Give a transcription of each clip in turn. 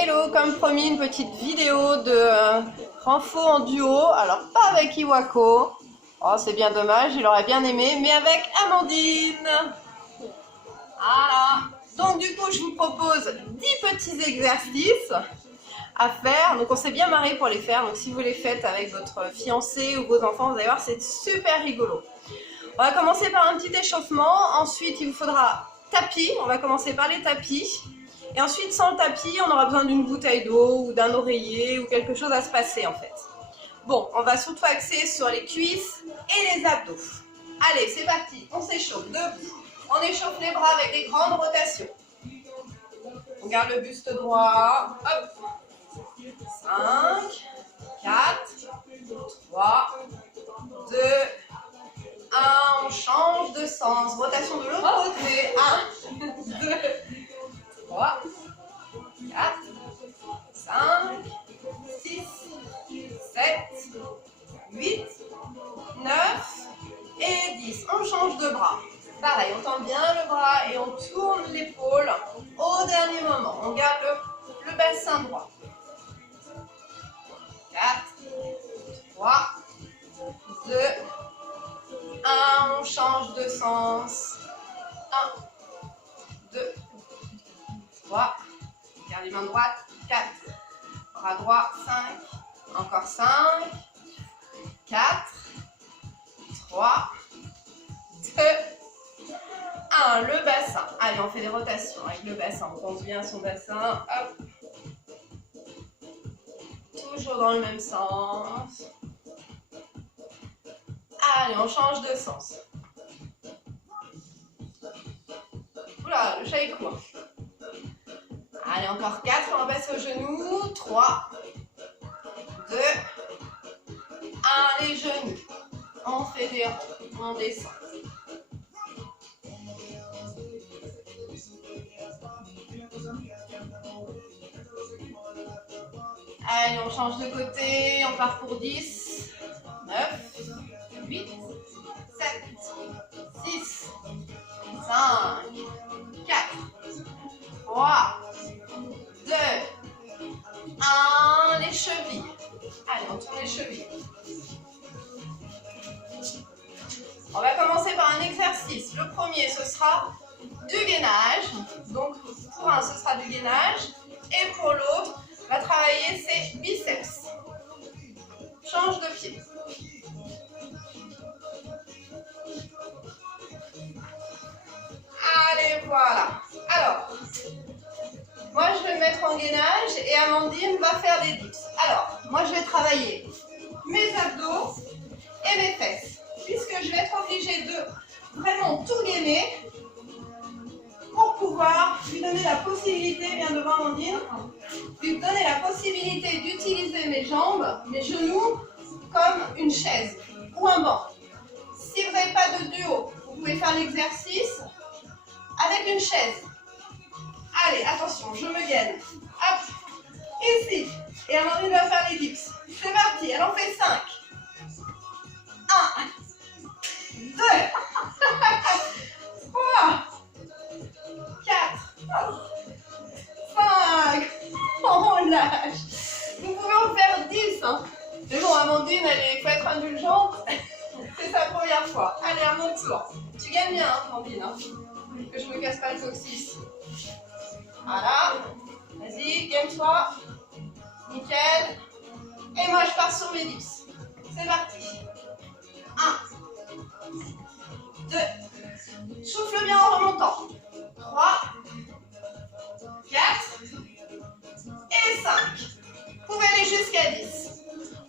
Hello, comme promis, une petite vidéo de renfo en duo. Alors, pas avec Iwako. Oh, c'est bien dommage, il aurait bien aimé, mais avec Amandine. Voilà. Donc, du coup, je vous propose 10 petits exercices à faire. Donc, on s'est bien marré pour les faire. Donc, si vous les faites avec votre fiancé ou vos enfants, vous allez voir, c'est super rigolo. On va commencer par un petit échauffement. Ensuite, il vous faudra tapis. On va commencer par les tapis. Et ensuite, sans le tapis, on aura besoin d'une bouteille d'eau ou d'un oreiller ou quelque chose à se passer en fait. Bon, on va surtout axer sur les cuisses et les abdos. Allez, c'est parti, on s'échauffe debout. On échauffe les bras avec des grandes rotations. On garde le buste droit. Hop. 5, 4, 3, 2, 1. On change de sens. Rotation de l'autre côté. 1, 2, 3, 4, 5, 6, 7, 8, 9 et 10. On change de bras. Pareil, on tend bien le bras et on tourne l'épaule au dernier moment. On garde le bassin droit. 4, 3, 2, 1. On change de sens. 1, 2, 3, garde les mains droites, 4, bras droit, 5, encore 5, 4, 3, 2, 1, le bassin. Allez, on fait des rotations avec le bassin, on pense bien son bassin, hop. Toujours dans le même sens. Allez, on change de sens. Oula, le chat est court. Allez, encore 4, on va passer au genou. 3, 2, 1, les genoux. On fait des ronds, on descend. Allez, on change de côté, on part pour 10, 9, 8, 7, 6, 5, 4, 3, 2, 1, les chevilles. Allez, on tourne les chevilles. On va commencer par un exercice. Le premier, ce sera du gainage. Donc, pour un, ce sera du gainage. Et pour l'autre, on va travailler ses biceps. Change de pied. Allez, voilà. Alors, moi, je vais me mettre en gainage et Amandine va faire des dips. Alors, moi, je vais travailler mes abdos et mes fesses, puisque je vais être obligée de vraiment tout gainer pour pouvoir lui donner la possibilité, viens devant Amandine, lui donner la possibilité d'utiliser mes jambes, mes genoux, comme une chaise ou un banc. Si vous n'avez pas de duo, vous pouvez faire l'exercice avec une chaise. Allez, attention, je me gaine. Hop, ici. Et Amandine va faire les dips. C'est parti, elle en fait 5. 1, 2, 3, 4, 5. On lâche. Vous pouvez en faire 10. Hein. Mais bon, Amandine, il faut être indulgente. C'est sa première fois. Allez, à mon tour. Tu gagnes bien, hein, Amandine. Hein. Que je me casse pas le coccyx. Voilà. Vas-y, gagne-toi. Nickel. Et moi, je pars sur mes dips. C'est parti. 1, 2. Souffle bien en remontant. 3, 4 et 5. Vous pouvez aller jusqu'à 10.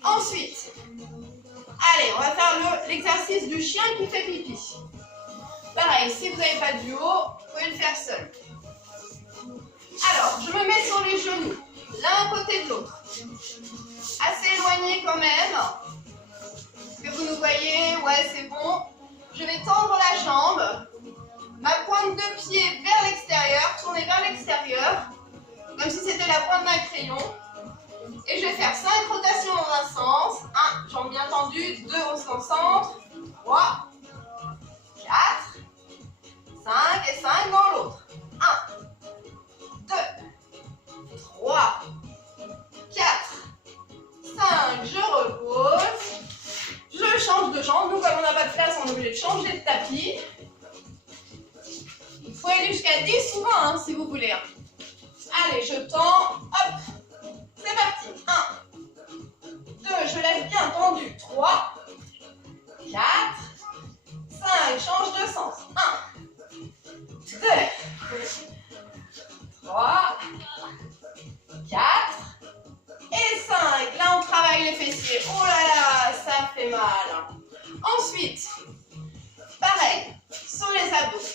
Ensuite, allez, on va faire l'exercice du chien qui fait pipi. Pareil, si vous n'avez pas de duo, vous pouvez le faire seul. Alors, je me mets sur les genoux, l'un à côté de l'autre. Assez éloigné quand même. Est-ce que vous nous voyez? Ouais, c'est bon. Je vais tendre la jambe, ma pointe de pied vers l'extérieur, tourner vers l'extérieur, comme si c'était la pointe d'un crayon. Et je vais faire 5 rotations dans un sens. 1, jambe bien tendue. 2, on se concentre. 3, 4, 5 et 5 dans l'autre. 1, 2, 3, Allez, je tends. Hop. C'est parti. 1, 2, je lève bien tendu. 3, 4, 5, change de sens. 1, 2, 3, 4 et 5. Là, on travaille les fessiers. Oh là là, ça fait mal. Ensuite, pareil, sur les abdos.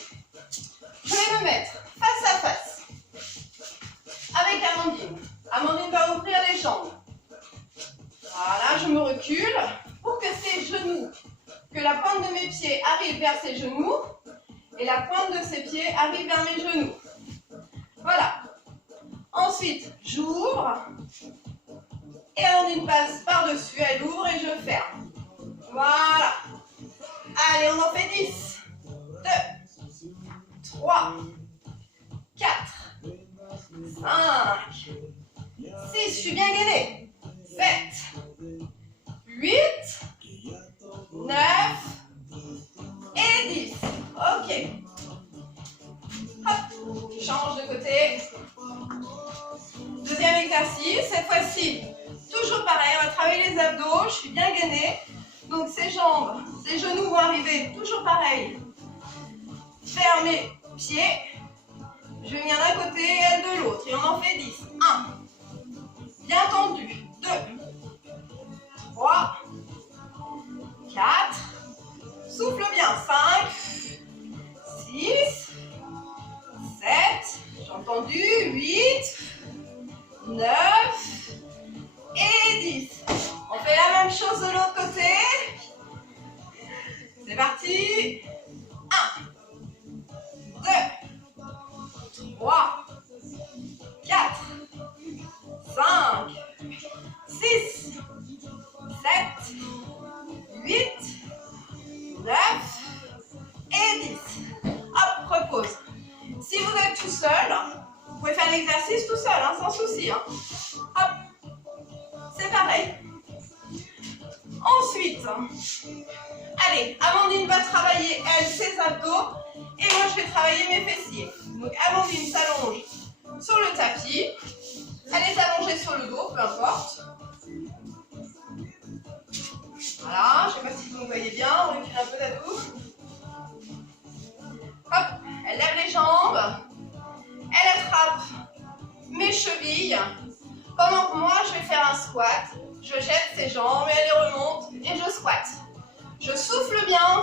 Je vais me mettre face à face avec Amandine. Amandine va ouvrir les jambes. Voilà, je me recule pour que ses genoux, que la pointe de mes pieds arrive vers ses genoux et la pointe de ses pieds arrive vers mes genoux. Voilà. Ensuite, j'ouvre et Amandine passe par-dessus, elle ouvre et je ferme. Voilà. Allez, on en fait 10. 2, 3, 4, 5, 6, je suis bien gainée. 7, 8, 9 et 10. Ok. Hop, je change de côté. Deuxième exercice, cette fois-ci, toujours pareil, on va travailler les abdos, je suis bien gainée. Donc ces jambes, ces genoux vont arriver, toujours pareil, vers mes pieds. Je viens d'un côté et elle de l'autre. Et on en fait 10. 1, bien tendu. 2, 3, 4, souffle bien. 5, 6, 7, j'ai entendu, 8, 9 et 10. On fait la même chose de l'autre côté. C'est parti. 1, 2, 3, 4, 5, 6, 7, 8, 9 et 10. Hop, repose. Si vous êtes tout seul, vous pouvez faire l'exercice tout seul, hein, sans souci. Hein. Hop, c'est pareil. Ensuite, allez, Amandine va travailler, elle, ses abdos. Et moi, je vais travailler mes fessiers. Donc, Amandine s'allonge sur le tapis. Elle est allongée sur le dos, peu importe. Voilà, je ne sais pas si vous me voyez bien. On recule un peu d'adou. Hop, elle lève les jambes. Elle attrape mes chevilles. Pendant que moi, je vais faire un squat. Je jette ses jambes et elle les remonte et je squatte. Je souffle bien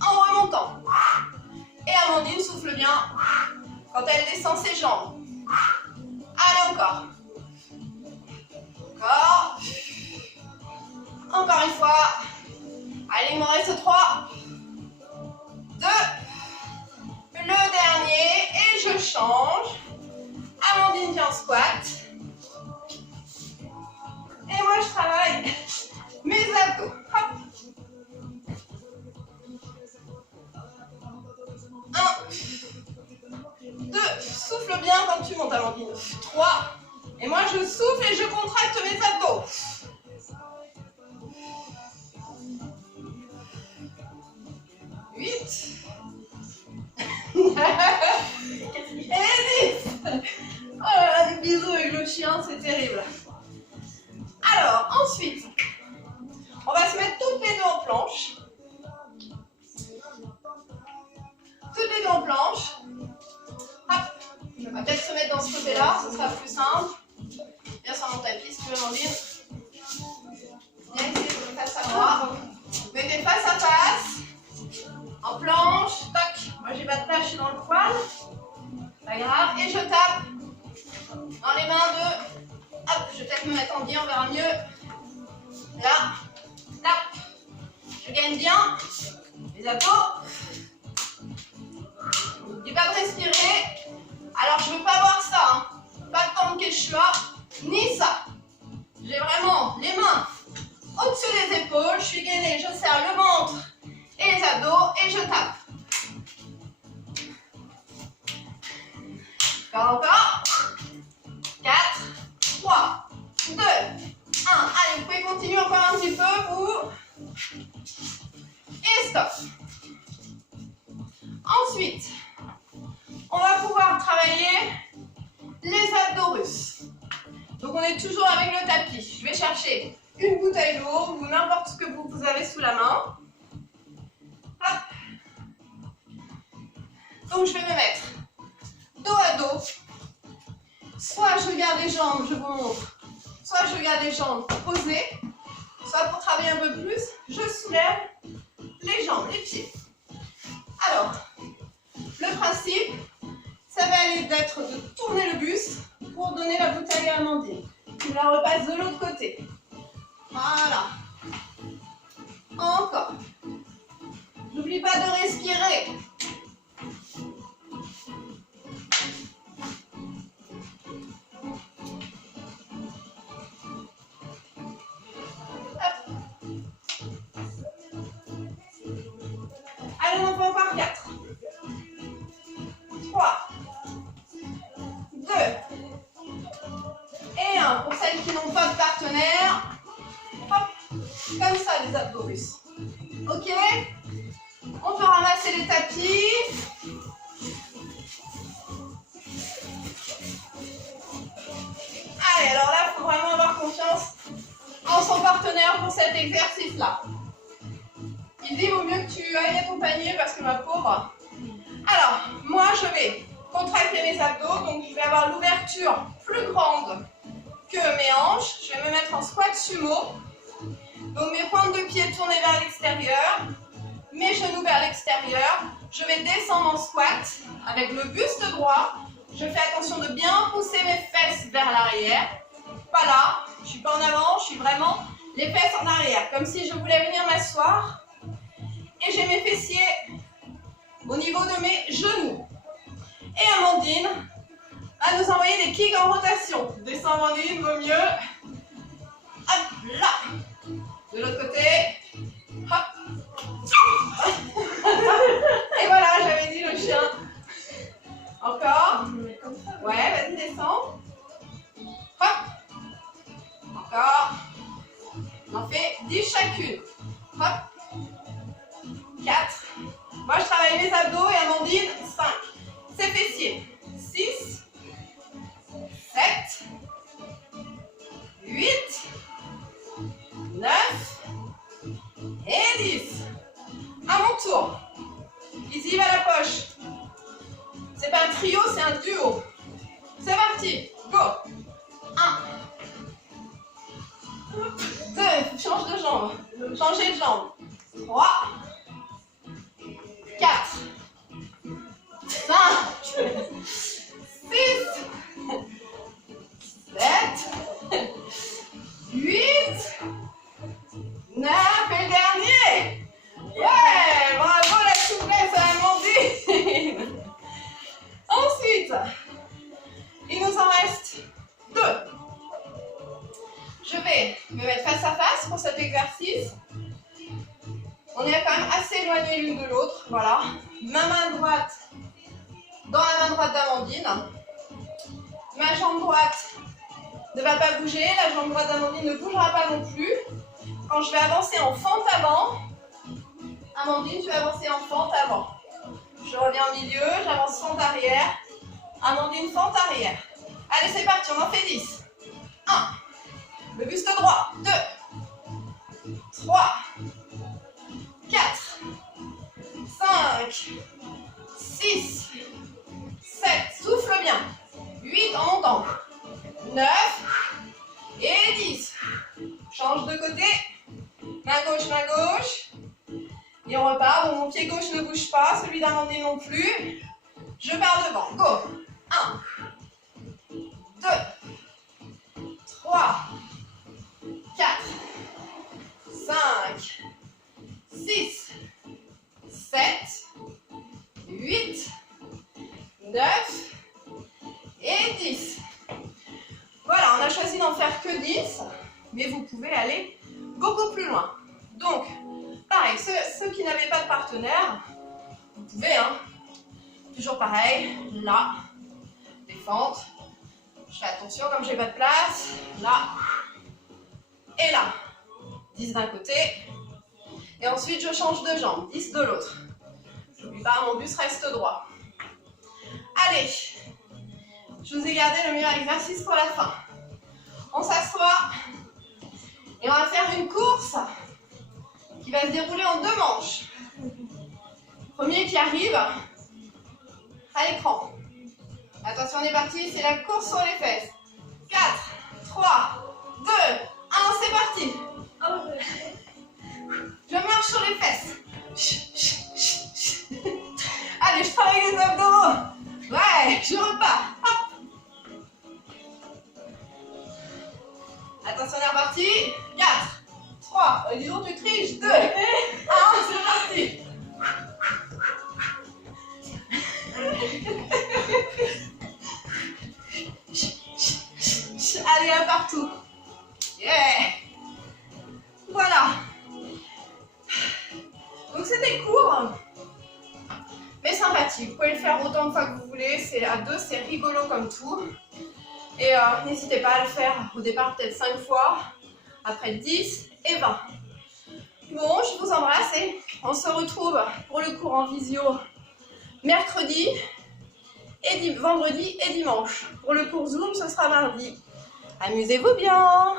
en remontant. Et Amandine souffle bien quand elle descend ses jambes. Allez, encore. Encore. Encore une fois. Allez, il m'en reste 3. 2. Le dernier. Et je change. Amandine vient en squat. Et moi, je travaille mes abdos. Hop. 1, 2, souffle bien quand tu montes, Amandine. 3, et moi, je souffle et je contracte mes abdos. 8, et 10. Oh là là, des bisous avec le chien, c'est terrible. Alors, ensuite, on va se mettre toutes les deux en planche. Toutes les deux en planche. Hop. On va peut-être se mettre dans ce côté-là, ce sera plus simple. Viens sur mon tapis, si tu veux, Amandine. Viens ici, face à moi. Mettez face à face. En planche. Toc. Moi, j'ai pas de place, je suis dans le poil. Pas grave. Et je tape dans les mains de... Hop, je vais peut-être me mettre en biais, on verra mieux. Là, tape. Je gagne bien les abdos. N'oubliez pas de respirer. Alors, je ne veux pas voir ça. Hein. Pas de tendre quechua, ni ça. J'ai vraiment les mains au-dessus des épaules. Je suis gainée, je serre le ventre et les abdos et je tape. Encore. 4, 3, 2, 1. Allez, vous pouvez continuer encore un petit peu. Vous. Et stop. Ensuite, on va pouvoir travailler Donc on est toujours avec le tapis. Je vais chercher une bouteille d'eau ou n'importe ce que vous avez sous la main. Hop. Donc je vais me mettre dos à dos. Soit je garde les jambes, je vous montre. Soit je garde les jambes posées. Soit pour travailler un peu plus, je soulève les jambes, les pieds. Alors, le principe, ça va aller d'être de tourner le buste pour donner la bouteille à Amandine. Je la repasse de l'autre côté. Voilà. Encore. N'oublie pas de respirer. Allez, on en fait encore 4. 3, 2, et 1. Pour celles qui n'ont pas de partenaire, hop, comme ça les abdos russes. Ok? On peut ramasser les tapis. Allez, alors là, il faut vraiment avoir confiance en son partenaire pour cet exercice-là. Il dit, vaut mieux que tu ailles accompagner parce que ma pauvre... Alors, moi, je vais contracter mes abdos, donc je vais avoir l'ouverture plus grande que mes hanches. Je vais me mettre en squat sumo. Donc, mes pointes de pied tournées vers l'extérieur, mes genoux vers l'extérieur. Je vais descendre en squat avec le buste droit. Je fais attention de bien pousser mes fesses vers l'arrière. Pas là, je ne suis pas en avant, je suis vraiment les fesses en arrière, comme si je voulais venir m'asseoir. Et j'ai mes fessiers au niveau de mes genoux. Et Amandine va nous envoyer des kicks en rotation. Descends Amandine, vaut mieux. Hop là. De l'autre côté. Hop. Et voilà, j'avais dit le chien. Encore. Ouais, vas-y, descends. Hop. Encore. On en fait 10 chacune. Hop. 4. Moi, je travaille mes abdos et Amandine, 5. Ses fessiers. 6, 7, 8, 9 et 10. À mon tour. Ici va la poche. C'est pas un trio, c'est un duo. C'est parti. Go. 1. 2. Change de jambe. Changez de jambe. 3. 4. 5. 6. 7. 8. 9. Et le dernier. Ouais, bravo la souplesse à Amandine. Ensuite, il nous en reste 2. Je vais me mettre face à face pour cet exercice. On est quand même assez éloignés l'une de l'autre. Voilà. Ma main droite dans la main droite d'Amandine. Ma jambe droite ne va pas bouger. La jambe droite d'Amandine ne bougera pas non plus. Quand je vais avancer en fente avant, Amandine, tu vas avancer en fente avant. Je reviens au milieu, j'avance fente arrière. Amandine, fente arrière. Allez, c'est parti, on en fait 10. 1. Le buste droit. 2. 3. 4. 5. 6. 7. Souffle bien. 8 en montant. 9. Et 10. Change de côté. Main gauche, main gauche. Et on repart. Donc mon pied gauche ne bouge pas, celui d'Amandine non plus. Je pars devant. Go. 1. 2. 3. 4. 5. 6. 7. 8. 9. Et 10. Voilà, on a choisi d'en faire que 10. Mais vous pouvez aller beaucoup plus loin. Donc, pareil, ceux qui n'avaient pas de partenaire, vous pouvez, hein, toujours pareil, là, des fentes. Je fais attention, comme j'ai pas de place, là, et là. 10 d'un côté, et ensuite je change de jambe, 10 de l'autre. J'oublie pas, mon buste reste droit. Allez, je vous ai gardé le meilleur exercice pour la fin. On s'assoit et on va faire une course qui va se dérouler en 2 manches. Premier qui arrive à l'écran. Attention, on est parti, c'est la course sur les fesses. 4, 3, 2, 1, c'est parti. Je marche sur les fesses. Allez, je travaille les abdos. Ouais, je repars. Hop. Attention, on est reparti. 4, 3, dis donc tu triches. 2, 1, c'est parti. Allez, un partout. Yeah. Voilà. Donc c'était court, mais sympathique. Vous pouvez le faire autant de fois que vous voulez. C'est à 2, c'est rigolo comme tout. Et n'hésitez pas à le faire au départ peut-être 5 fois, après 10 et 20. Bon, je vous embrasse et on se retrouve pour le cours en visio mercredi, et vendredi et dimanche. Pour le cours Zoom, ce sera mardi. Amusez-vous bien!